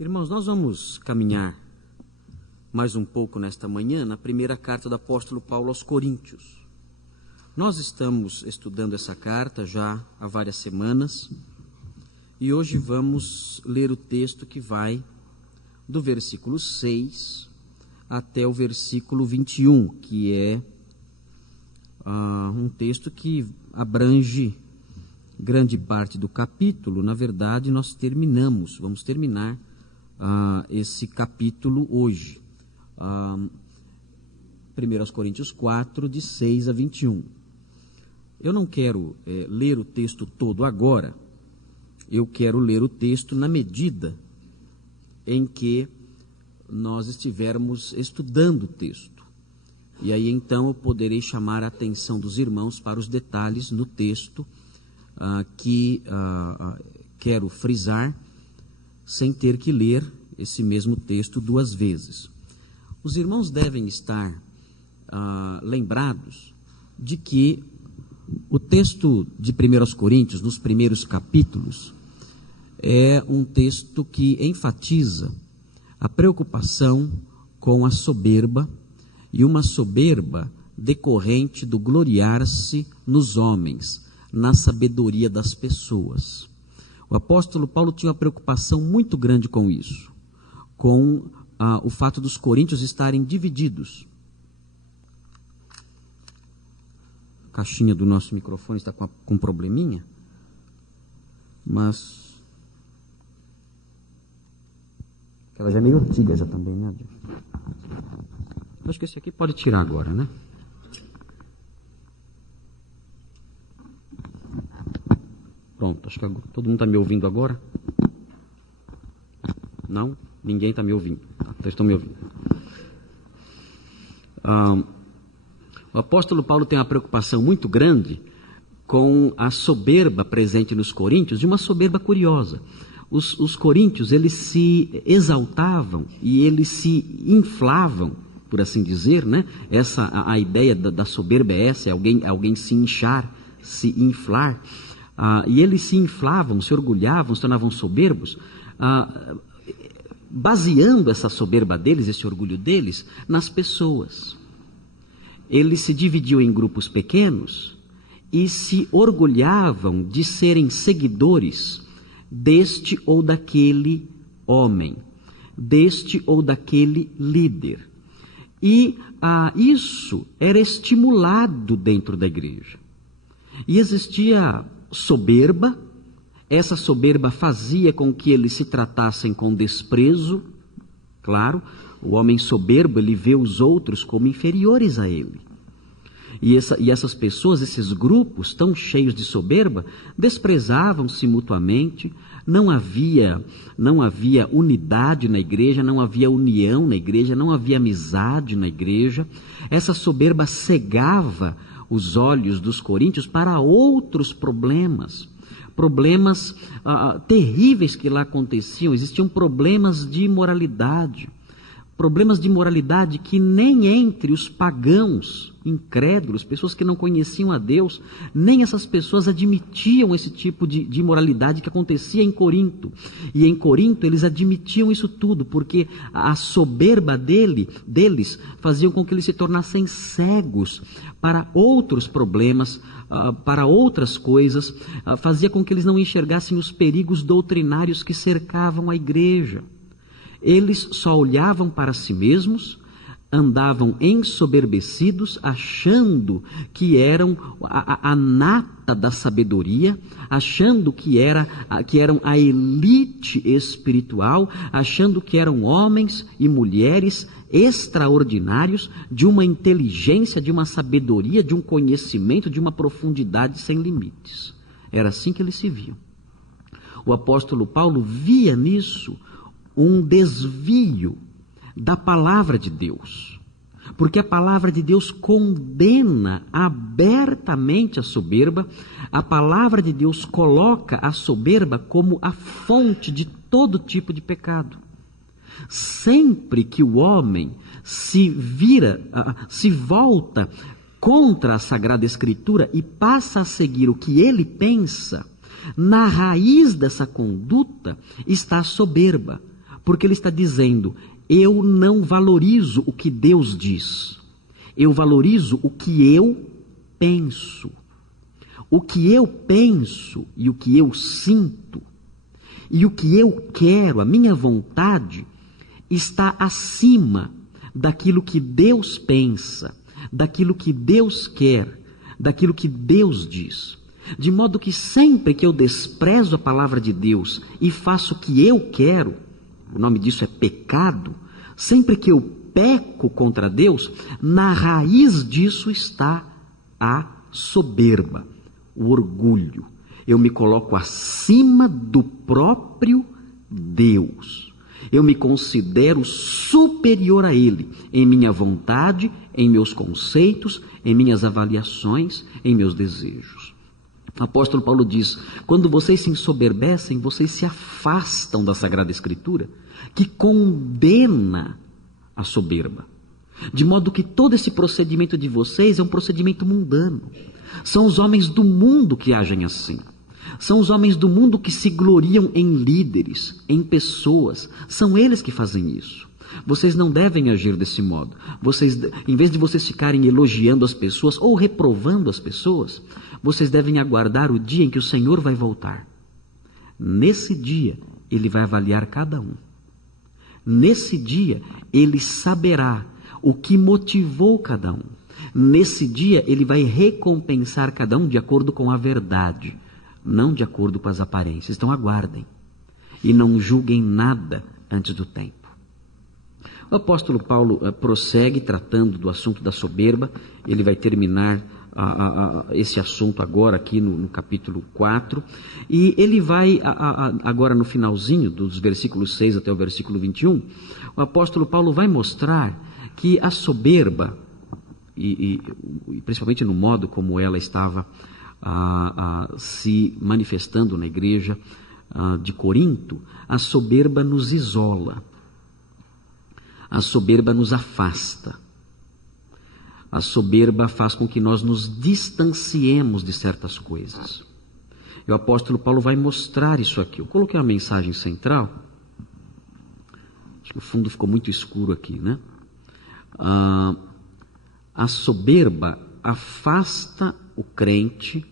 Irmãos, nós vamos caminhar mais um pouco nesta manhã na primeira carta do apóstolo Paulo aos Coríntios. Nós estamos estudando essa carta já há várias semanas e hoje vamos ler o texto que vai do versículo 6 até o versículo 21, que é um texto que abrange grande parte do capítulo. Na verdade, vamos terminar esse capítulo hoje. 1 Coríntios 4, de 6 a 21. Eu não quero ler o texto todo agora, eu quero ler o texto na medida em que nós estivermos estudando o texto. E aí então eu poderei chamar a atenção dos irmãos para os detalhes no texto que quero frisar, sem ter que ler esse mesmo texto duas vezes. Os irmãos devem estar lembrados de que o texto de 1 Coríntios, nos primeiros capítulos, é um texto que enfatiza a preocupação com a soberba, e uma soberba decorrente do gloriar-se nos homens, na sabedoria das pessoas. O apóstolo Paulo tinha uma preocupação muito grande com isso, com o fato dos coríntios estarem divididos. A caixinha do nosso microfone está com um probleminha, mas ela já é meio antiga já também, né? Acho que esse aqui pode tirar agora, né? Pronto, acho que todo mundo está me ouvindo agora? Não? Ninguém está me ouvindo. Vocês estão me ouvindo. O apóstolo Paulo tem uma preocupação muito grande com a soberba presente nos coríntios, de uma soberba curiosa. Os coríntios, eles se exaltavam e eles se inflavam, por assim dizer, né? A ideia da soberba é essa, é alguém se inchar, se inflar. E eles se inflavam, se orgulhavam, se tornavam soberbos, baseando essa soberba deles, esse orgulho deles, nas pessoas. Eles se dividiam em grupos pequenos e se orgulhavam de serem seguidores deste ou daquele homem, deste ou daquele líder. E isso era estimulado dentro da igreja. E existia soberba, essa soberba fazia com que eles se tratassem com desprezo. Claro, o homem soberbo, ele vê os outros como inferiores a ele. E essas pessoas, esses grupos tão cheios de soberba, desprezavam-se mutuamente, não havia unidade na igreja, não havia união na igreja, não havia amizade na igreja. Essa soberba cegava os olhos dos coríntios para outros problemas terríveis que lá aconteciam. Existiam problemas de imoralidade que nem entre os pagãos incrédulos, pessoas que não conheciam a Deus, nem essas pessoas admitiam esse tipo de imoralidade que acontecia em Corinto. E em Corinto eles admitiam isso tudo, porque a soberba deles fazia com que eles se tornassem cegos para outros problemas, para outras coisas, fazia com que eles não enxergassem os perigos doutrinários que cercavam a igreja. Eles só olhavam para si mesmos, andavam ensoberbecidos, achando que eram a nata da sabedoria, achando que eram a elite espiritual, achando que eram homens e mulheres extraordinários, de uma inteligência, de uma sabedoria, de um conhecimento, de uma profundidade sem limites. Era assim que eles se viam. O apóstolo Paulo via nisso um desvio da palavra de Deus, porque a palavra de Deus condena abertamente a soberba. A palavra de Deus coloca a soberba como a fonte de todo tipo de pecado. Sempre que o homem se volta contra a Sagrada Escritura e passa a seguir o que ele pensa, na raiz dessa conduta está a soberba. Porque ele está dizendo: eu não valorizo o que Deus diz, eu valorizo o que eu penso. O que eu penso e o que eu sinto e o que eu quero, a minha vontade, está acima daquilo que Deus pensa, daquilo que Deus quer, daquilo que Deus diz. De modo que sempre que eu desprezo a palavra de Deus e faço o que eu quero, o nome disso é pecado, sempre que eu peco contra Deus, na raiz disso está a soberba, o orgulho. Eu me coloco acima do próprio Deus. Eu me considero superior a Ele, em minha vontade, em meus conceitos, em minhas avaliações, em meus desejos. O apóstolo Paulo diz: quando vocês se ensoberbecem, vocês se afastam da Sagrada Escritura, que condena a soberba. De modo que todo esse procedimento de vocês é um procedimento mundano. São os homens do mundo que agem assim. São os homens do mundo que se gloriam em líderes, em pessoas. São eles que fazem isso. Vocês não devem agir desse modo. Vocês, em vez de vocês ficarem elogiando as pessoas ou reprovando as pessoas, vocês devem aguardar o dia em que o Senhor vai voltar. Nesse dia, Ele vai avaliar cada um. Nesse dia, Ele saberá o que motivou cada um. Nesse dia, Ele vai recompensar cada um de acordo com a verdade, não de acordo com as aparências. Então aguardem e não julguem nada antes do tempo. O apóstolo Paulo prossegue tratando do assunto da soberba. Ele vai terminar esse assunto agora aqui no capítulo 4, e ele vai agora no finalzinho dos versículos 6 até o versículo 21, o apóstolo Paulo vai mostrar que a soberba, e principalmente no modo como ela estava se manifestando na igreja de Corinto, a soberba nos isola, a soberba nos afasta, a soberba faz com que nós nos distanciemos de certas coisas. E o apóstolo Paulo vai mostrar isso aqui. Eu coloquei a mensagem central, acho que o fundo ficou muito escuro aqui, né? A soberba afasta o crente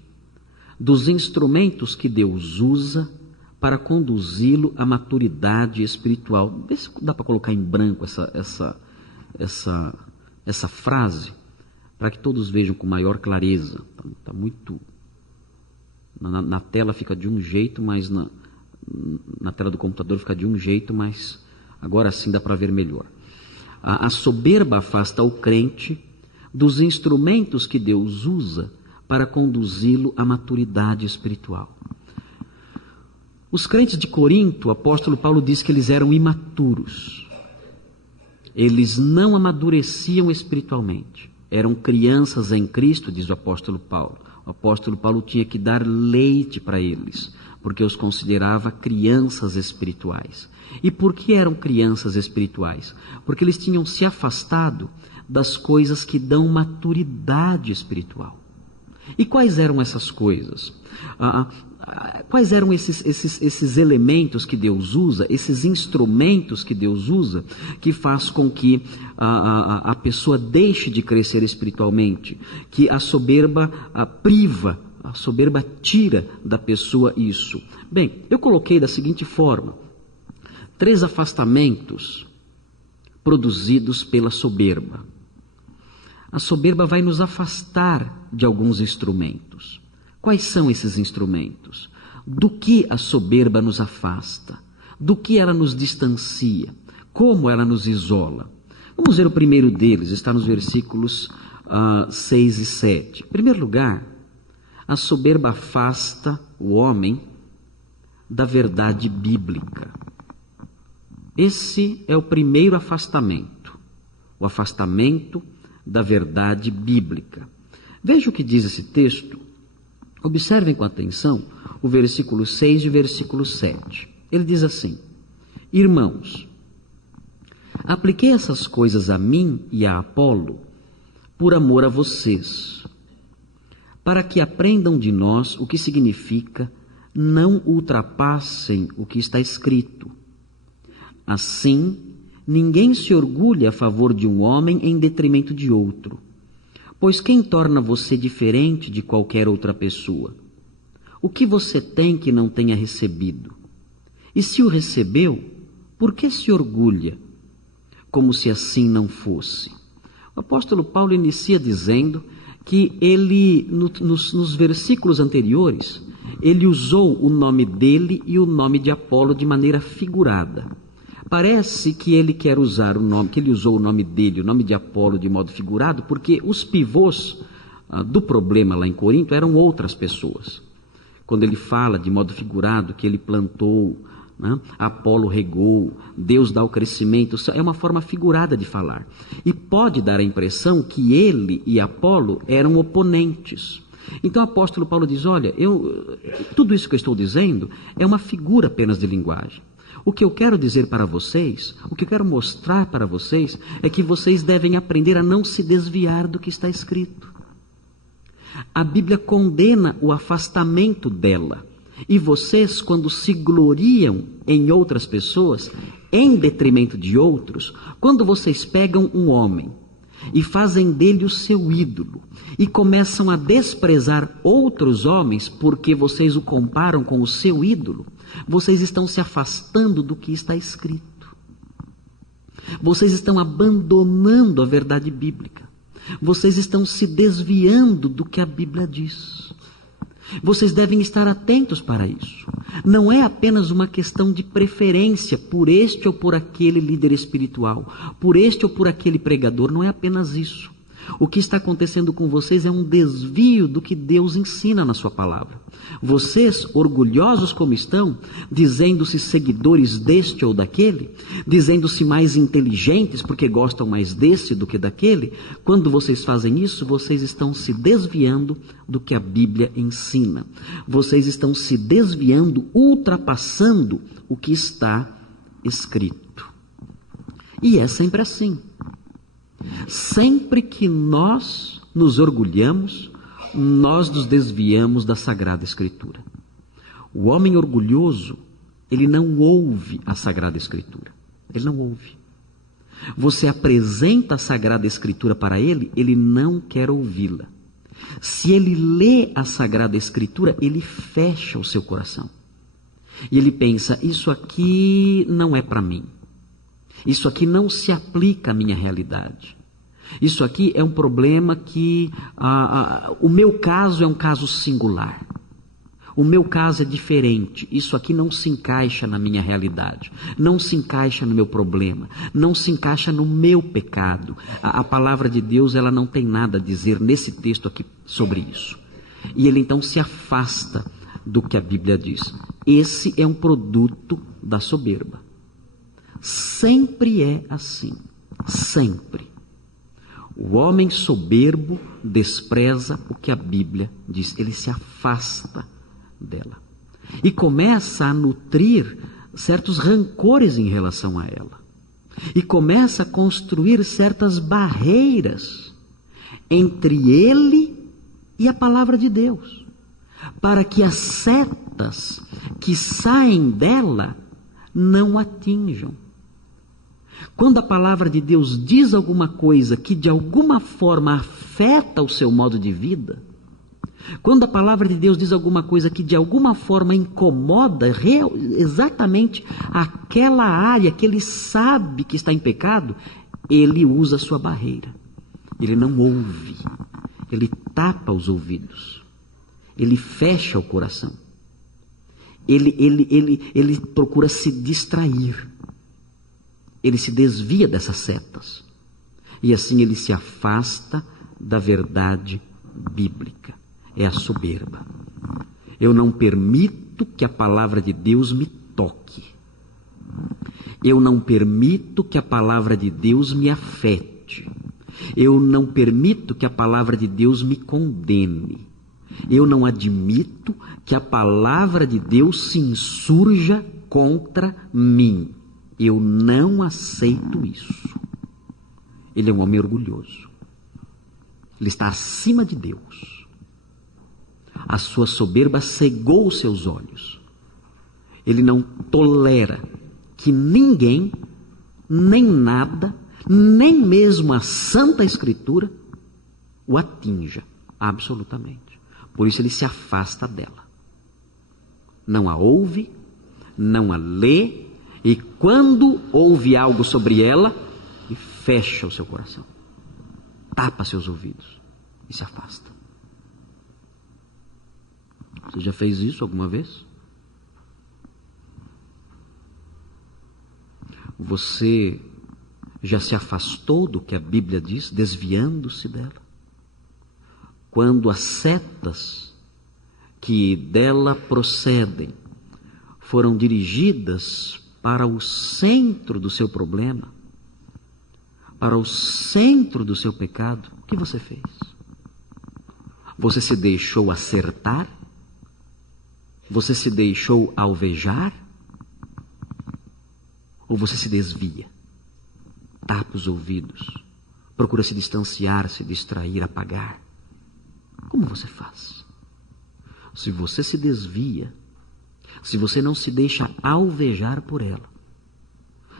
dos instrumentos que Deus usa para conduzi-lo à maturidade espiritual. Vê se dá para colocar em branco essa frase, para que todos vejam com maior clareza. Está muito... Na tela fica de um jeito, mas na tela do computador fica de um jeito, mas agora sim dá para ver melhor. A soberba afasta o crente dos instrumentos que Deus usa para conduzi-lo à maturidade espiritual. Os crentes de Corinto, o apóstolo Paulo diz que eles eram imaturos. Eles não amadureciam espiritualmente. Eram crianças em Cristo, diz o apóstolo Paulo. O apóstolo Paulo tinha que dar leite para eles, porque os considerava crianças espirituais. E por que eram crianças espirituais? Porque eles tinham se afastado das coisas que dão maturidade espiritual. E quais eram essas coisas? Quais eram esses elementos que Deus usa, esses instrumentos que Deus usa, que faz com que a pessoa deixe de crescer espiritualmente, que a soberba priva, a soberba tira da pessoa isso? Bem, eu coloquei da seguinte forma: 3 afastamentos produzidos pela soberba. A soberba vai nos afastar de alguns instrumentos. Quais são esses instrumentos? Do que a soberba nos afasta? Do que ela nos distancia? Como ela nos isola? Vamos ver o primeiro deles, está nos versículos 6 e 7. Em primeiro lugar, a soberba afasta o homem da verdade bíblica. Esse é o primeiro afastamento, o afastamento da verdade bíblica. Veja o que diz esse texto. Observem com atenção o versículo 6 e o versículo 7. Ele diz assim: irmãos, apliquei essas coisas a mim e a Apolo por amor a vocês, para que aprendam de nós o que significa não ultrapassem o que está escrito. Assim, ninguém se orgulha a favor de um homem em detrimento de outro. Pois quem torna você diferente de qualquer outra pessoa? O que você tem que não tenha recebido? E se o recebeu, por que se orgulha? Como se assim não fosse. O apóstolo Paulo inicia dizendo que ele, nos versículos anteriores, ele usou o nome dele e o nome de Apolo de maneira figurada. Parece que ele quer usar o nome, que ele usou o nome dele, o nome de Apolo de modo figurado, porque os pivôs do problema lá em Corinto eram outras pessoas. Quando ele fala de modo figurado que ele plantou, né? Apolo regou, Deus dá o crescimento, é uma forma figurada de falar. E pode dar a impressão que ele e Apolo eram oponentes. Então o apóstolo Paulo diz, olha, tudo isso que eu estou dizendo é uma figura apenas de linguagem. O que eu quero dizer para vocês, o que eu quero mostrar para vocês, é que vocês devem aprender a não se desviar do que está escrito. A Bíblia condena o afastamento dela. E vocês, quando se gloriam em outras pessoas, em detrimento de outros, quando vocês pegam um homem e fazem dele o seu ídolo, e começam a desprezar outros homens porque vocês o comparam com o seu ídolo, vocês estão se afastando do que está escrito. Vocês estão abandonando a verdade bíblica. Vocês estão se desviando do que a Bíblia diz. Vocês devem estar atentos para isso. Não é apenas uma questão de preferência por este ou por aquele líder espiritual, por este ou por aquele pregador, não é apenas isso. O que está acontecendo com vocês é um desvio do que Deus ensina na sua palavra. Vocês, orgulhosos como estão, dizendo-se seguidores deste ou daquele, dizendo-se mais inteligentes porque gostam mais desse do que daquele, quando vocês fazem isso, vocês estão se desviando do que a Bíblia ensina. Vocês estão se desviando, ultrapassando o que está escrito. E é sempre assim. Sempre que nós nos orgulhamos, nós nos desviamos da Sagrada Escritura. O homem orgulhoso, ele não ouve a Sagrada Escritura. Ele não ouve. Você apresenta a Sagrada Escritura para ele, ele não quer ouvi-la. Se ele lê a Sagrada Escritura, ele fecha o seu coração. E ele pensa, isso aqui não é para mim. Isso aqui não se aplica à minha realidade. Isso aqui é um problema que... o meu caso é um caso singular. O meu caso é diferente. Isso aqui não se encaixa na minha realidade. Não se encaixa no meu problema. Não se encaixa no meu pecado. A palavra de Deus, ela não tem nada a dizer nesse texto aqui sobre isso. E ele então se afasta do que a Bíblia diz. Esse é um produto da soberba. Sempre é assim, sempre. O homem soberbo despreza o que a Bíblia diz, ele se afasta dela e começa a nutrir certos rancores em relação a ela e começa a construir certas barreiras entre ele e a palavra de Deus, para que as setas que saem dela não atinjam. Quando a palavra de Deus diz alguma coisa que de alguma forma afeta o seu modo de vida, quando a palavra de Deus diz alguma coisa que de alguma forma incomoda exatamente aquela área que ele sabe que está em pecado, ele usa a sua barreira. Ele não ouve, ele tapa os ouvidos, ele fecha o coração, ele procura se distrair. Ele se desvia dessas setas. E assim ele se afasta da verdade bíblica. É a soberba. Eu não permito que a palavra de Deus me toque. Eu não permito que a palavra de Deus me afete. Eu não permito que a palavra de Deus me condene. Eu não admito que a palavra de Deus se insurja contra mim. Eu não aceito isso. Ele é um homem orgulhoso. Ele está acima de Deus. A sua soberba cegou os seus olhos. Ele não tolera que ninguém, nem nada, nem mesmo a Santa Escritura o atinja absolutamente. Por isso ele se afasta dela. Não a ouve, não a lê, e quando ouve algo sobre ela, ele fecha o seu coração, tapa seus ouvidos e se afasta. Você já fez isso alguma vez? Você já se afastou do que a Bíblia diz, desviando-se dela? Quando as setas que dela procedem foram dirigidas para o centro do seu problema, para o centro do seu pecado, o que você fez? Você se deixou acertar? Você se deixou alvejar? Ou você se desvia, tapa os ouvidos, procura se distanciar, se distrair, apagar? Como você faz? Se você se desvia, se você não se deixa alvejar por ela,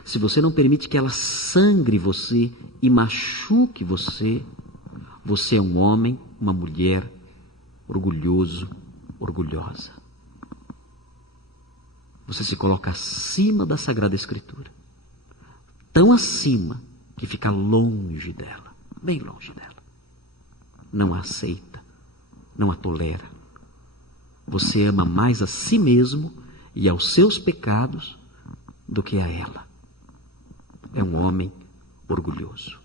se você não permite que ela sangre você e machuque você, você é um homem, uma mulher orgulhoso, orgulhosa. Você se coloca acima da Sagrada Escritura, tão acima que fica longe dela, bem longe dela. Não a aceita, não a tolera. Você ama mais a si mesmo e aos seus pecados do que a ela. É um homem orgulhoso.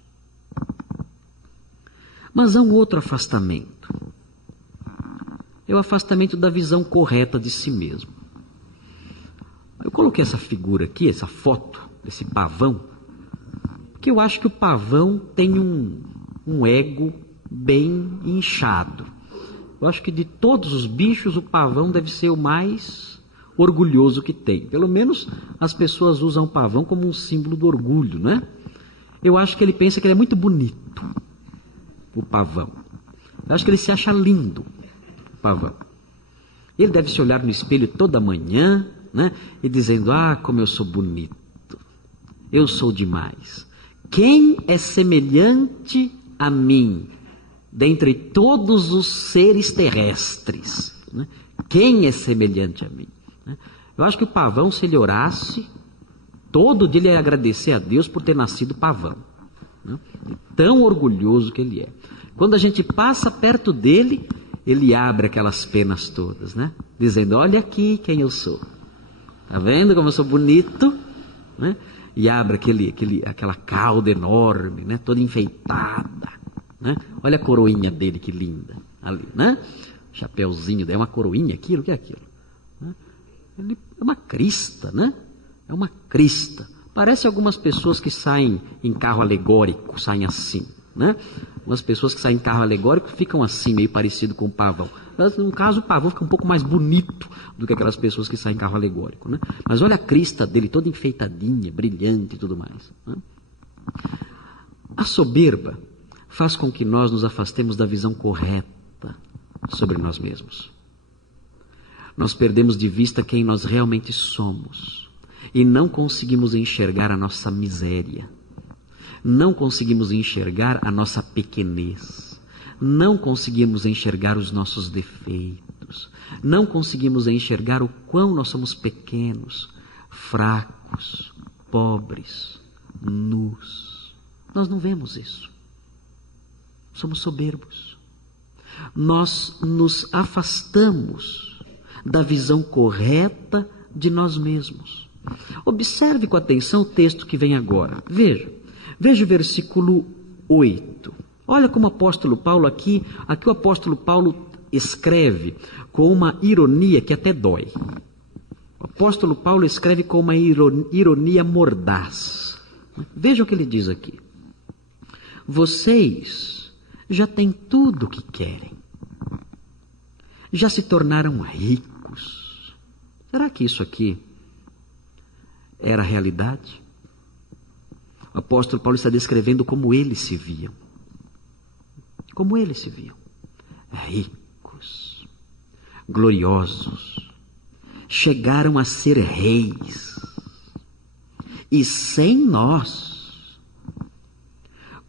Mas há um outro afastamento. É o afastamento da visão correta de si mesmo. Eu coloquei essa figura aqui, essa foto desse pavão, porque eu acho que o pavão tem um ego bem inchado. Eu acho que de todos os bichos, o pavão deve ser o mais orgulhoso que tem. Pelo menos as pessoas usam o pavão como um símbolo do orgulho, né? Eu acho que ele pensa que ele é muito bonito, o pavão. Eu acho que ele se acha lindo, o pavão. Ele deve se olhar no espelho toda manhã, né? E dizendo, como eu sou bonito, eu sou demais. Quem é semelhante a mim, dentre todos os seres terrestres? Né? Quem é semelhante a mim? Né? Eu acho que o pavão, se ele orasse, todo dia ele ia agradecer a Deus por ter nascido pavão. Né? Tão orgulhoso que ele é. Quando a gente passa perto dele, ele abre aquelas penas todas, né? Dizendo, olha aqui quem eu sou. Tá vendo como eu sou bonito? Né? E abre aquela cauda enorme, né? Toda enfeitada. Né? Olha a coroinha dele, que linda. Ali, né? Chapeuzinho dele, é uma coroinha aquilo, o que é aquilo? Né? Ele é uma crista, né? É uma crista. Parece algumas pessoas que saem em carro alegórico, saem assim, né? Umas pessoas que saem em carro alegórico ficam assim, meio parecido com o pavão. Mas, no caso, o pavão fica um pouco mais bonito do que aquelas pessoas que saem em carro alegórico, né? Mas olha a crista dele, toda enfeitadinha, brilhante e tudo mais. Né? A soberba faz com que nós nos afastemos da visão correta sobre nós mesmos. Nós perdemos de vista quem nós realmente somos e não conseguimos enxergar a nossa miséria. Não conseguimos enxergar a nossa pequenez. Não conseguimos enxergar os nossos defeitos. Não conseguimos enxergar o quão nós somos pequenos, fracos, pobres, nus. Nós não vemos isso. Somos soberbos. Nós nos afastamos da visão correta de nós mesmos. Observe com atenção o texto que vem agora. Veja o versículo 8. Olha como o apóstolo Paulo aqui o apóstolo Paulo escreve com uma ironia que até dói. O apóstolo Paulo escreve com uma ironia mordaz. Veja o que ele diz aqui. Vocês já têm tudo o que querem. Já se tornaram ricos. Será que isso aqui era a realidade? O apóstolo Paulo está descrevendo como eles se viam. Como eles se viam. Ricos, gloriosos, chegaram a ser reis. e sem nós.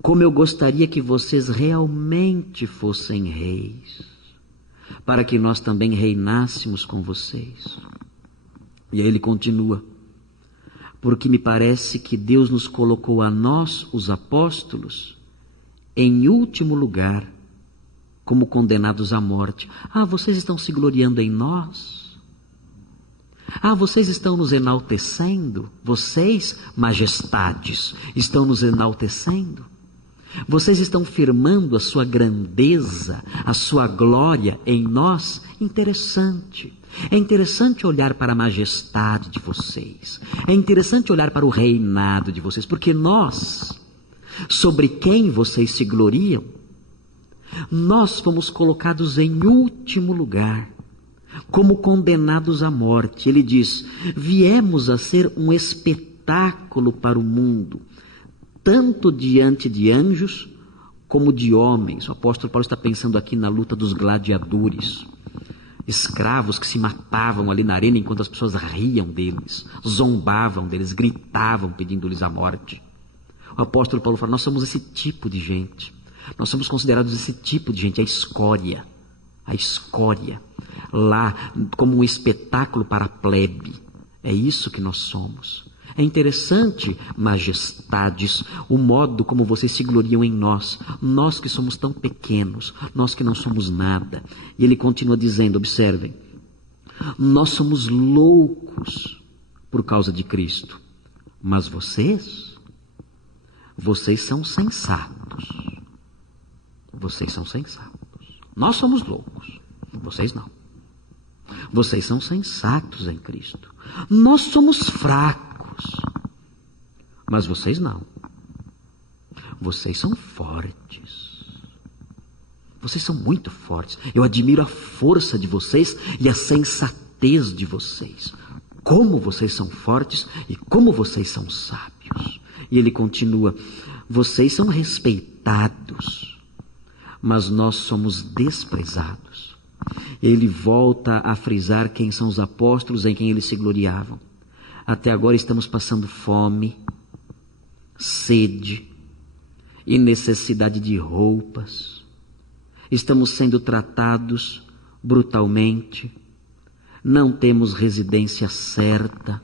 Como eu gostaria que vocês realmente fossem reis, para que nós também reinássemos com vocês. E aí ele continua: porque me parece que Deus nos colocou a nós, os apóstolos, em último lugar, como condenados à morte. Vocês estão se gloriando em nós? Vocês estão nos enaltecendo? Vocês, majestades, estão nos enaltecendo? Vocês estão firmando a sua grandeza, a sua glória em nós? Interessante. É interessante olhar para a majestade de vocês. É interessante olhar para o reinado de vocês, porque nós, sobre quem vocês se gloriam, nós fomos colocados em último lugar, como condenados à morte. Ele diz: viemos a ser um espetáculo para o mundo, tanto diante de anjos como de homens. O apóstolo Paulo está pensando aqui na luta dos gladiadores, escravos que se matavam ali na arena enquanto as pessoas riam deles, zombavam deles, gritavam pedindo-lhes a morte. O apóstolo Paulo fala: nós somos esse tipo de gente, nós somos considerados esse tipo de gente, a escória, lá como um espetáculo para a plebe. É isso que nós somos. É interessante, majestades, o modo como vocês se gloriam em nós, nós que somos tão pequenos, nós que não somos nada. E ele continua dizendo, observem: nós somos loucos por causa de Cristo, mas vocês são sensatos. Vocês são sensatos. Nós somos loucos, vocês não. Vocês são sensatos em Cristo. Nós somos fracos, mas vocês não. Vocês são fortes. Vocês são muito fortes. Eu admiro a força de vocês e a sensatez de vocês. Como vocês são fortes e como vocês são sábios. E ele continua: vocês são respeitados, mas nós somos desprezados. E ele volta a frisar quem são os apóstolos em quem eles se gloriavam. Até agora estamos passando fome, sede e necessidade de roupas. Estamos sendo tratados brutalmente. Não temos residência certa.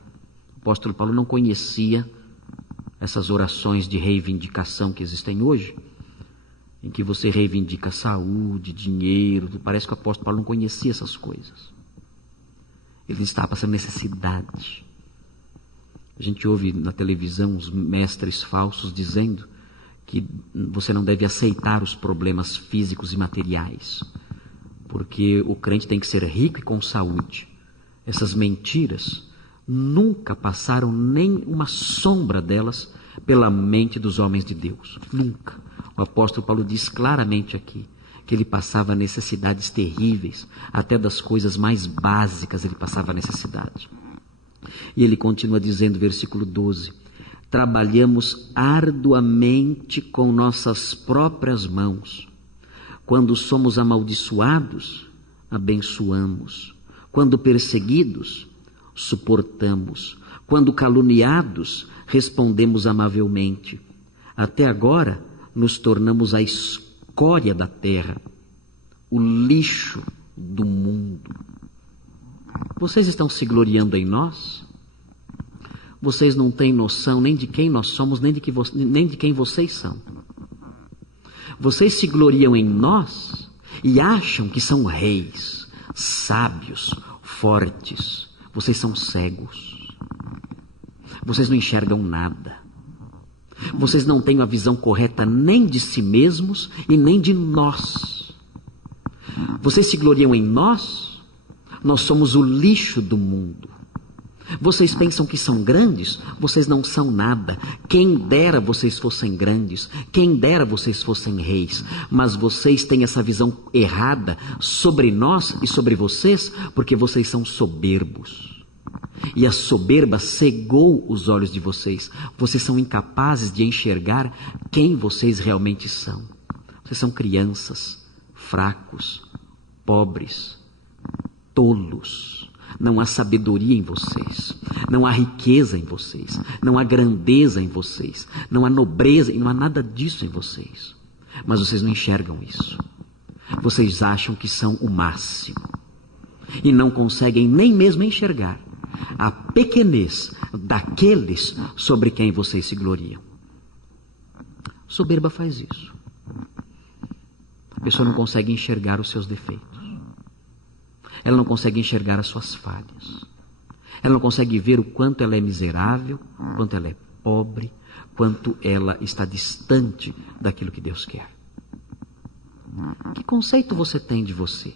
O apóstolo Paulo não conhecia essas orações de reivindicação que existem hoje, em que você reivindica saúde, dinheiro. Parece que o apóstolo Paulo não conhecia essas coisas. Ele estava passando necessidade. A gente ouve na televisão os mestres falsos dizendo que você não deve aceitar os problemas físicos e materiais, porque o crente tem que ser rico e com saúde. Essas mentiras nunca passaram nem uma sombra delas pela mente dos homens de Deus. Nunca. O apóstolo Paulo diz claramente aqui que ele passava necessidades terríveis, até das coisas mais básicas ele passava necessidade. E ele continua dizendo, versículo 12: trabalhamos arduamente com nossas próprias mãos. Quando somos amaldiçoados, abençoamos. Quando perseguidos, suportamos. Quando caluniados, respondemos amavelmente. Até agora, nos tornamos a escória da terra, o lixo do mundo. Vocês estão se gloriando em nós? Vocês não têm noção nem de quem nós somos, nem de quem vocês são. Vocês se gloriam em nós e acham que são reis, sábios, fortes. Vocês são cegos. Vocês não enxergam nada. Vocês não têm a visão correta nem de si mesmos e nem de nós. Vocês se gloriam em nós? Nós somos o lixo do mundo. Vocês pensam que são grandes? Vocês não são nada. Quem dera vocês fossem grandes. Quem dera vocês fossem reis. Mas vocês têm essa visão errada sobre nós e sobre vocês, porque vocês são soberbos. E a soberba cegou os olhos de vocês. Vocês são incapazes de enxergar quem vocês realmente são. Vocês são crianças, fracos, pobres, tolos. Não há sabedoria em vocês, não há riqueza em vocês, não há grandeza em vocês, não há nobreza e não há nada disso em vocês. Mas vocês não enxergam isso. Vocês acham que são o máximo e não conseguem nem mesmo enxergar a pequenez daqueles sobre quem vocês se gloriam. Soberba faz isso. A pessoa não consegue enxergar os seus defeitos. Ela não consegue enxergar as suas falhas. Ela não consegue ver o quanto ela é miserável, o quanto ela é pobre, quanto ela está distante daquilo que Deus quer. Que conceito você tem de você?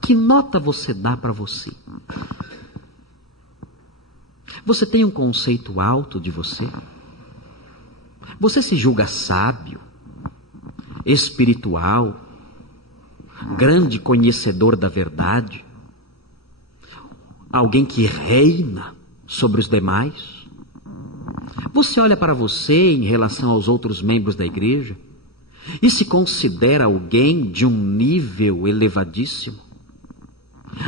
Que nota você dá para você? Você tem um conceito alto de você? Você se julga sábio, espiritual, grande conhecedor da verdade? Alguém que reina sobre os demais? Você olha para você em relação aos outros membros da igreja e se considera alguém de um nível elevadíssimo?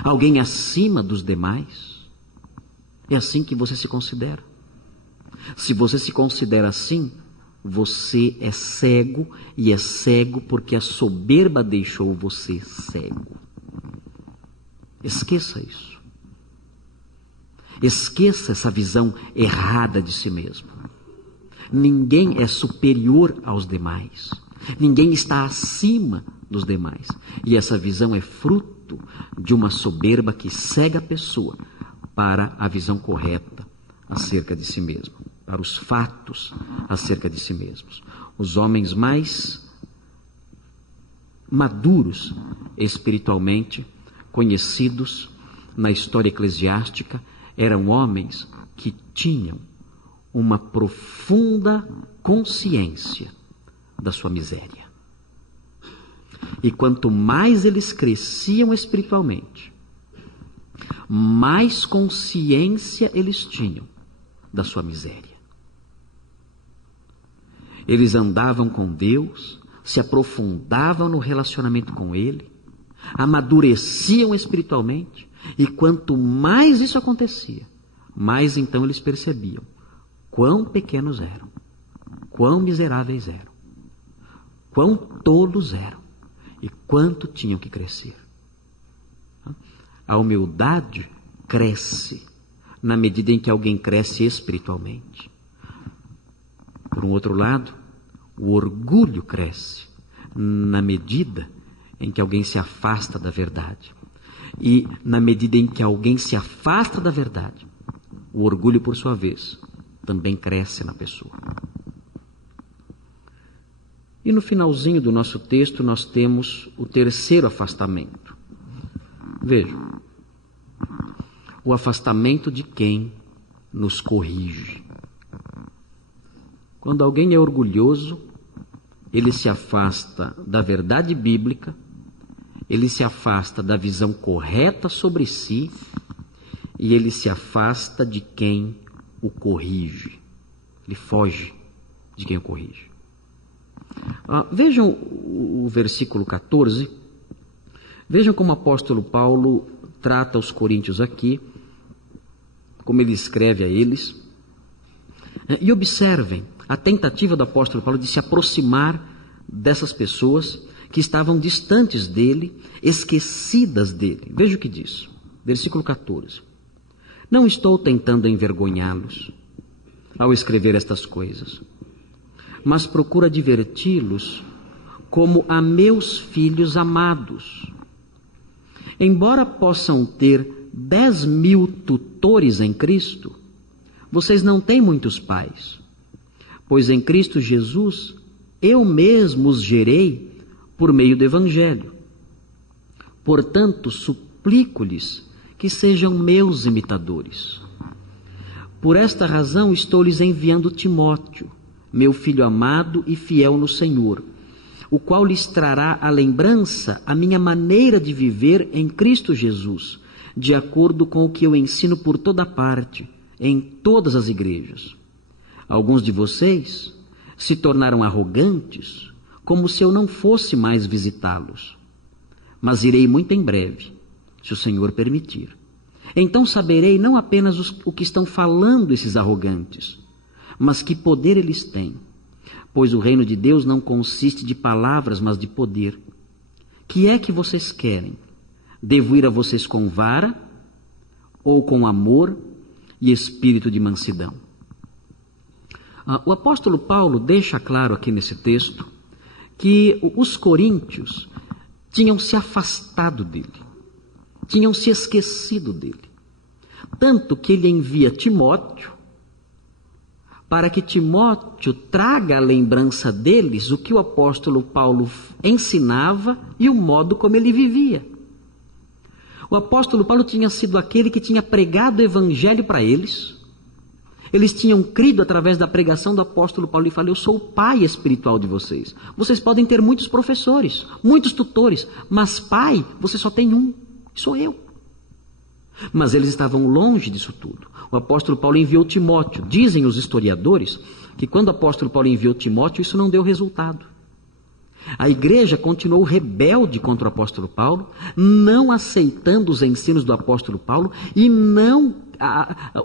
Alguém acima dos demais? É assim que você se considera? Se você se considera assim, você é cego, e é cego porque a soberba deixou você cego. Esqueça isso. Esqueça essa visão errada de si mesmo. Ninguém é superior aos demais. Ninguém está acima dos demais. E essa visão é fruto de uma soberba que cega a pessoa para a visão correta acerca de si mesmo, para os fatos acerca de si mesmos. Os homens mais maduros espiritualmente, conhecidos na história eclesiástica, eram homens que tinham uma profunda consciência da sua miséria. E quanto mais eles cresciam espiritualmente, mais consciência eles tinham da sua miséria. Eles andavam com Deus, se aprofundavam no relacionamento com Ele, amadureciam espiritualmente, e quanto mais isso acontecia, mais então eles percebiam quão pequenos eram, quão miseráveis eram, quão tolos eram e quanto tinham que crescer. A humildade cresce na medida em que alguém cresce espiritualmente. Por um outro lado, o orgulho cresce na medida em que alguém se afasta da verdade. E na medida em que alguém se afasta da verdade, o orgulho, por sua vez, também cresce na pessoa. E no finalzinho do nosso texto nós temos o terceiro afastamento. Vejam, o afastamento de quem nos corrige. Quando alguém é orgulhoso, ele se afasta da verdade bíblica, ele se afasta da visão correta sobre si e ele se afasta de quem o corrige. Ele foge de quem o corrige. Vejam o versículo 14. Vejam como o apóstolo Paulo trata os coríntios aqui, como ele escreve a eles. E observem a tentativa do apóstolo Paulo de se aproximar dessas pessoas que estavam distantes dele, esquecidas dele. Veja o que diz, versículo 14. Não estou tentando envergonhá-los ao escrever estas coisas, mas procuro adverti-los como a meus filhos amados. Embora possam ter 10.000 tutores em Cristo, vocês não têm muitos pais, pois em Cristo Jesus eu mesmo os gerei por meio do Evangelho. Portanto, suplico-lhes que sejam meus imitadores. Por esta razão estou lhes enviando Timóteo, meu filho amado e fiel no Senhor, o qual lhes trará à lembrança a minha maneira de viver em Cristo Jesus, de acordo com o que eu ensino por toda parte, em todas as igrejas. Alguns de vocês se tornaram arrogantes, como se eu não fosse mais visitá-los. Mas irei muito em breve, se o Senhor permitir. Então saberei não apenas o que estão falando esses arrogantes, mas que poder eles têm. Pois o reino de Deus não consiste de palavras, mas de poder. Que é que vocês querem? Devo ir a vocês com vara ou com amor e espírito de mansidão? O apóstolo Paulo deixa claro aqui nesse texto que os coríntios tinham se afastado dele, tinham se esquecido dele. Tanto que ele envia Timóteo para que Timóteo traga à lembrança deles o que o apóstolo Paulo ensinava e o modo como ele vivia. O apóstolo Paulo tinha sido aquele que tinha pregado o evangelho para eles. Eles tinham crido através da pregação do apóstolo Paulo e falou: eu sou o pai espiritual de vocês. Vocês podem ter muitos professores, muitos tutores, mas pai, você só tem um, sou eu. Mas eles estavam longe disso tudo. O apóstolo Paulo enviou Timóteo. Dizem os historiadores que quando o apóstolo Paulo enviou Timóteo, isso não deu resultado. A igreja continuou rebelde contra o apóstolo Paulo, não aceitando os ensinos do apóstolo Paulo e não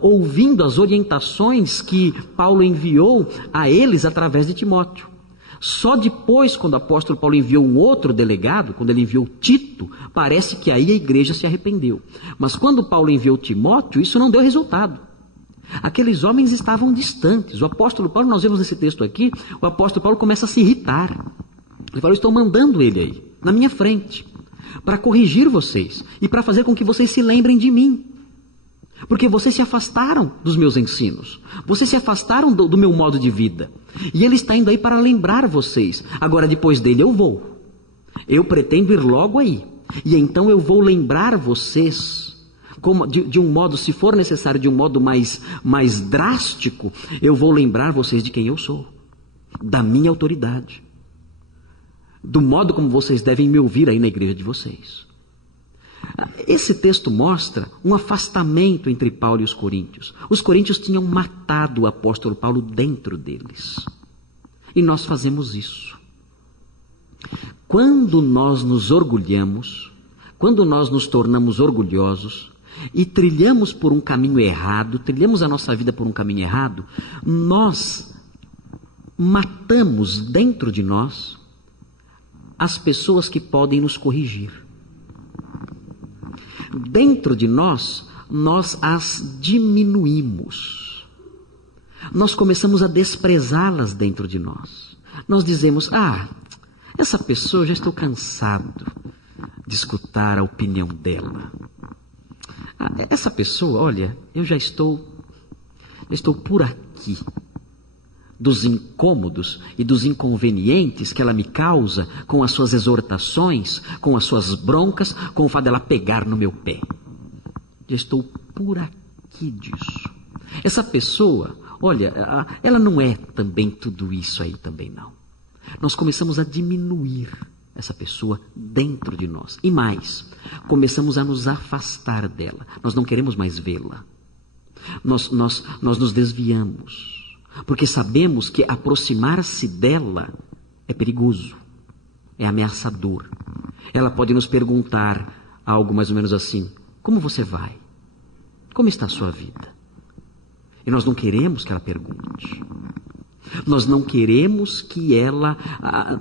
ouvindo as orientações que Paulo enviou a eles através de Timóteo. Só depois, quando o apóstolo Paulo enviou um outro delegado, quando ele enviou Tito, parece que aí a igreja se arrependeu. Mas quando Paulo enviou Timóteo, isso não deu resultado. Aqueles homens estavam distantes. O apóstolo Paulo, nós vemos nesse texto aqui, o apóstolo Paulo começa a se irritar. Ele falou: eu estou mandando ele aí, na minha frente, para corrigir vocês e para fazer com que vocês se lembrem de mim. Porque vocês se afastaram dos meus ensinos. Vocês se afastaram do meu modo de vida. E ele está indo aí para lembrar vocês. Agora, depois dele eu vou. Eu pretendo ir logo aí. E então eu vou lembrar vocês, de um modo, se for necessário, de um modo mais drástico, eu vou lembrar vocês de quem eu sou. Da minha autoridade. Do modo como vocês devem me ouvir aí na igreja de vocês. Esse texto mostra um afastamento entre Paulo e os coríntios. Os coríntios tinham matado o apóstolo Paulo dentro deles. E nós fazemos isso. Quando nós nos orgulhamos, quando nós nos tornamos orgulhosos e trilhamos por um caminho errado, trilhamos a nossa vida por um caminho errado, nós matamos dentro de nós as pessoas que podem nos corrigir. Dentro de nós as diminuímos. Nós começamos a desprezá-las dentro de nós. Nós dizemos: essa pessoa, já estou cansado de escutar a opinião dela. Essa pessoa, olha, eu já estou por aqui dos incômodos e dos inconvenientes que ela me causa com as suas exortações, com as suas broncas, com o fato dela pegar no meu pé. Já estou por aqui disso. Essa pessoa, olha, ela não é também tudo isso aí também não. Nós começamos a diminuir essa pessoa dentro de nós. E mais, começamos a nos afastar dela. Nós não queremos mais vê-la. Nós nos desviamos. Porque sabemos que aproximar-se dela é perigoso, é ameaçador. Ela pode nos perguntar algo mais ou menos assim: como você vai? Como está a sua vida? E nós não queremos que ela pergunte. Nós não queremos que ela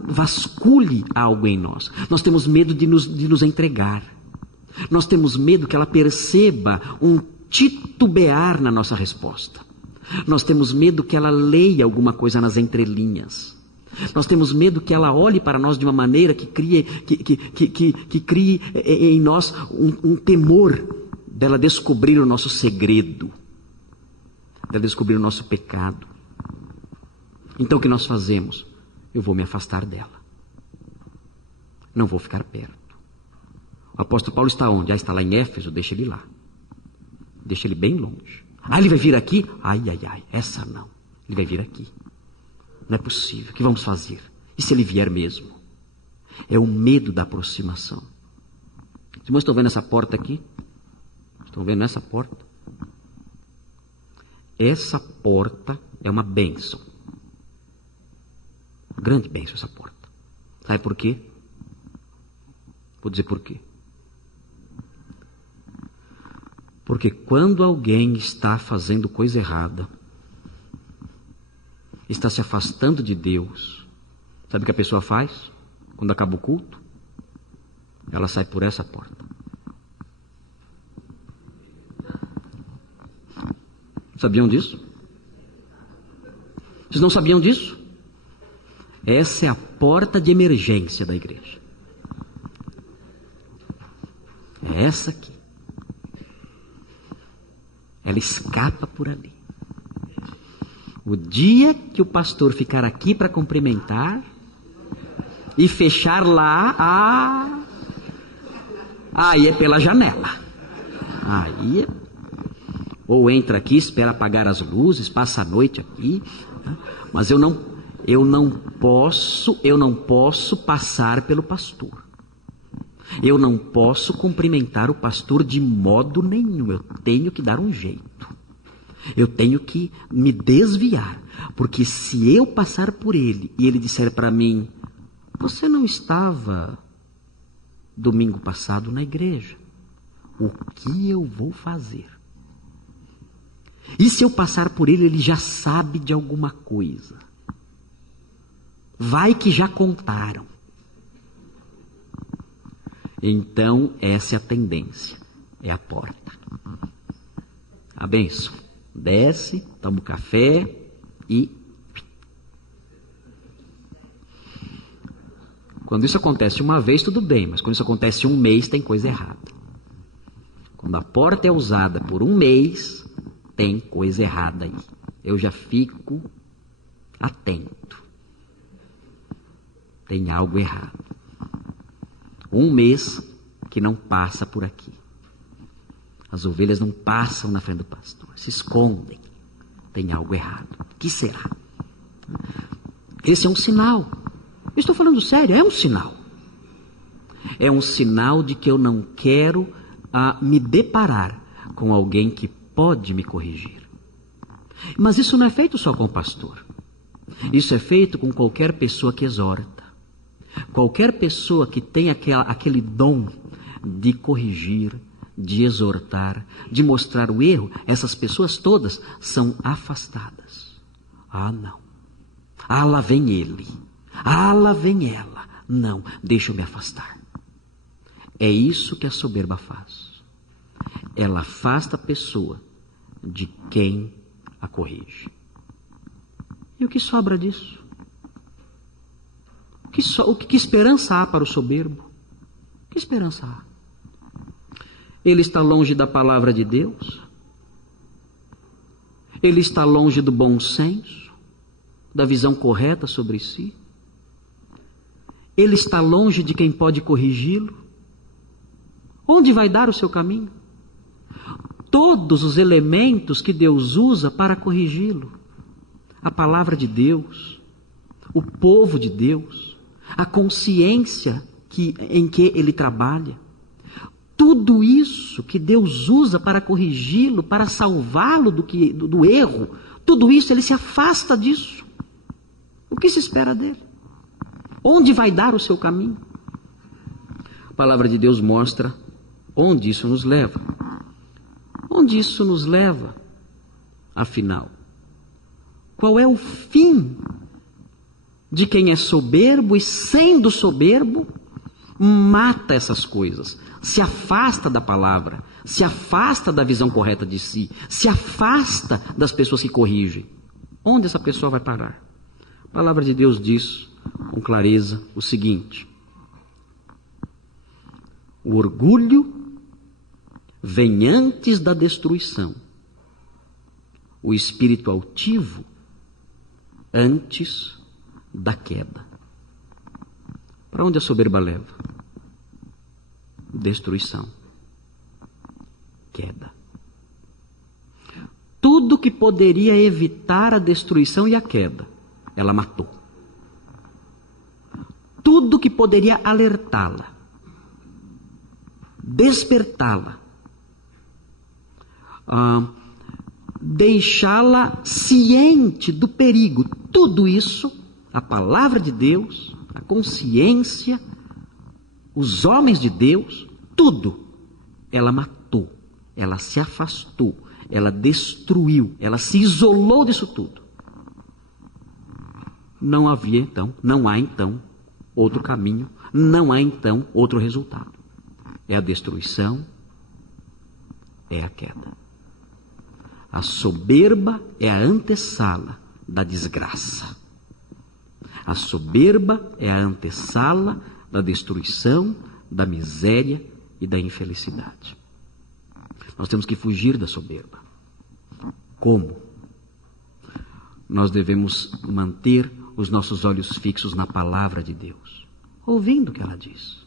vasculhe algo em nós. Nós temos medo de nos entregar. Nós temos medo que ela perceba um titubear na nossa resposta. Nós temos medo que ela leia alguma coisa nas entrelinhas. Nós temos medo que ela olhe para nós de uma maneira que crie em nós um temor dela descobrir o nosso segredo, dela descobrir o nosso pecado. Então o que nós fazemos? Eu vou me afastar dela. Não vou ficar perto. O apóstolo Paulo está onde? Está lá em Éfeso, deixa ele lá. Deixa ele bem longe. Ele vai vir aqui? Ai, essa não. Ele vai vir aqui. Não é possível. O que vamos fazer? E se ele vier mesmo? É o medo da aproximação. Os irmãos estão vendo essa porta aqui? Estão vendo essa porta? Essa porta é uma bênção. Uma grande bênção essa porta. Sabe por quê? Vou dizer por quê. Porque quando alguém está fazendo coisa errada, está se afastando de Deus, sabe o que a pessoa faz? Quando acaba o culto, ela sai por essa porta. Sabiam disso? Vocês não sabiam disso? Essa é a porta de emergência da igreja. É essa aqui. Ela escapa por ali. O dia que o pastor ficar aqui para cumprimentar e fechar lá, aí é pela janela. Aí ou entra aqui, espera apagar as luzes, passa a noite aqui, mas eu não posso passar pelo pastor. Eu não posso cumprimentar o pastor de modo nenhum. Eu tenho que dar um jeito. Eu tenho que me desviar. Porque se eu passar por ele e ele disser para mim: você não estava domingo passado na igreja, o que eu vou fazer? E se eu passar por ele, ele já sabe de alguma coisa. Vai que já contaram. Então, essa é a tendência. É a porta. A bênção. Desce, toma um café e... Quando isso acontece uma vez, tudo bem. Mas quando isso acontece um mês, tem coisa errada. Quando a porta é usada por um mês, tem coisa errada aí. Eu já fico atento. Tem algo errado. Um mês que não passa por aqui. As ovelhas não passam na frente do pastor, se escondem. Tem algo errado. O que será? Esse é um sinal. Eu estou falando sério, é um sinal. É um sinal de que eu não quero me deparar com alguém que pode me corrigir. Mas isso não é feito só com o pastor. Isso é feito com qualquer pessoa que exorta. Qualquer pessoa que tem aquele dom de corrigir, de exortar, de mostrar o erro, essas pessoas todas são afastadas. Ah, não. Ah, lá vem ele. Ah, lá vem ela. Não, deixa eu me afastar. É isso que a soberba faz. Ela afasta a pessoa de quem a corrige. E o que sobra disso? Que esperança há para o soberbo? Que esperança há? Ele está longe da palavra de Deus? Ele está longe do bom senso? Da visão correta sobre si? Ele está longe de quem pode corrigi-lo? Onde vai dar o seu caminho? Todos os elementos que Deus usa para corrigi-lo. A palavra de Deus, o povo de Deus, a consciência em que ele trabalha. Tudo isso que Deus usa para corrigi-lo, para salvá-lo do erro, tudo isso ele se afasta disso. O que se espera dele? Onde vai dar o seu caminho? A palavra de Deus mostra onde isso nos leva. Onde isso nos leva, afinal? Qual é o fim de quem é soberbo e, sendo soberbo, mata essas coisas, se afasta da palavra, se afasta da visão correta de si, se afasta das pessoas que corrigem? Onde essa pessoa vai parar? A palavra de Deus diz com clareza o seguinte: o orgulho vem antes da destruição, o espírito altivo antes da queda. Para onde a soberba leva? Destruição, queda. Tudo que poderia evitar a destruição e a queda, ela matou. Tudo que poderia alertá-la, despertá-la, deixá-la ciente do perigo, tudo isso, a palavra de Deus, a consciência, os homens de Deus, tudo ela matou, ela se afastou, ela destruiu, ela se isolou disso tudo. Não há então outro caminho, não há então outro resultado. É a destruição, é a queda. A soberba é a antessala da desgraça. A soberba é a antessala da destruição, da miséria e da infelicidade. Nós temos que fugir da soberba. Como? Nós devemos manter os nossos olhos fixos na palavra de Deus, ouvindo o que ela diz,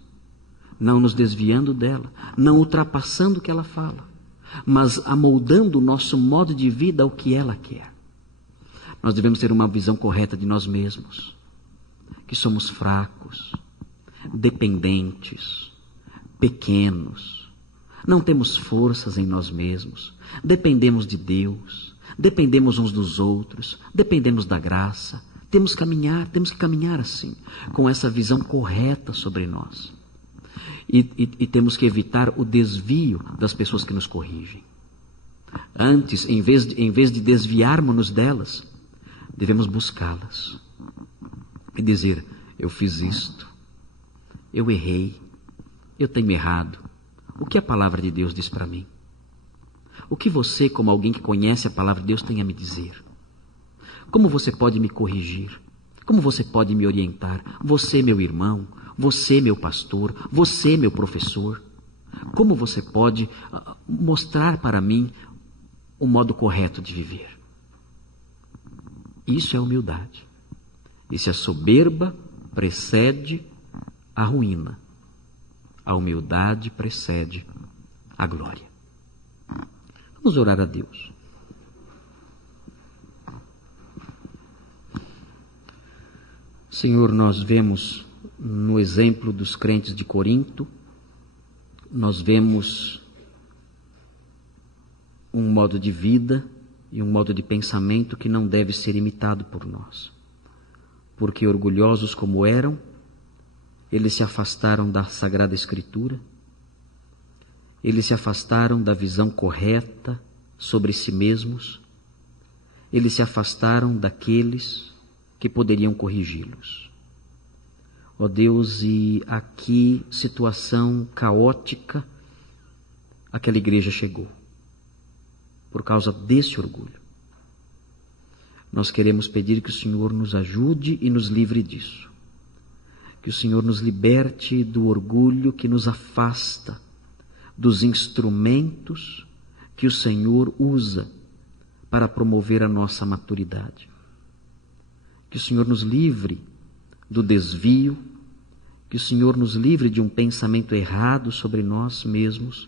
não nos desviando dela, não ultrapassando o que ela fala, mas amoldando o nosso modo de vida ao que ela quer. Nós devemos ter uma visão correta de nós mesmos, que somos fracos, dependentes, pequenos, não temos forças em nós mesmos, dependemos de Deus, dependemos uns dos outros, dependemos da graça. Temos que caminhar assim, com essa visão correta sobre nós. E temos que evitar o desvio das pessoas que nos corrigem. Antes, em vez de desviarmos-nos delas, devemos buscá-las e dizer: eu fiz isto, eu errei, eu tenho errado. O que a palavra de Deus diz para mim? O que você, como alguém que conhece a palavra de Deus, tem a me dizer? Como você pode me corrigir? Como você pode me orientar? Você, meu irmão, você, meu pastor, você, meu professor. Como você pode mostrar para mim o modo correto de viver? Isso é humildade. E se a soberba precede a ruína, a humildade precede a glória. Vamos orar a Deus. Senhor, nós vemos no exemplo dos crentes de Corinto, nós vemos um modo de vida e um modo de pensamento que não deve ser imitado por nós. Porque orgulhosos como eram, eles se afastaram da Sagrada Escritura, eles se afastaram da visão correta sobre si mesmos, eles se afastaram daqueles que poderiam corrigi-los. Ó Deus, e a que situação caótica aquela igreja chegou, por causa desse orgulho. Nós queremos pedir que o Senhor nos ajude e nos livre disso. Que o Senhor nos liberte do orgulho que nos afasta dos instrumentos que o Senhor usa para promover a nossa maturidade. Que o Senhor nos livre do desvio, que o Senhor nos livre de um pensamento errado sobre nós mesmos,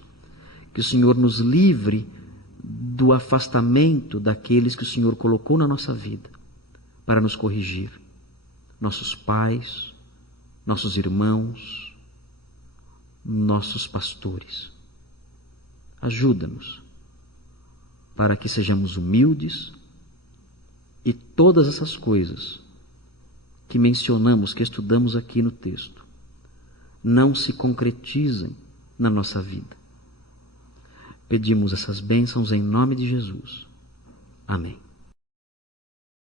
que o Senhor nos livre do afastamento daqueles que o Senhor colocou na nossa vida para nos corrigir, nossos pais, nossos irmãos, nossos pastores. Ajuda-nos para que sejamos humildes e todas essas coisas que mencionamos, que estudamos aqui no texto, não se concretizem na nossa vida. Pedimos essas bênçãos em nome de Jesus. Amém.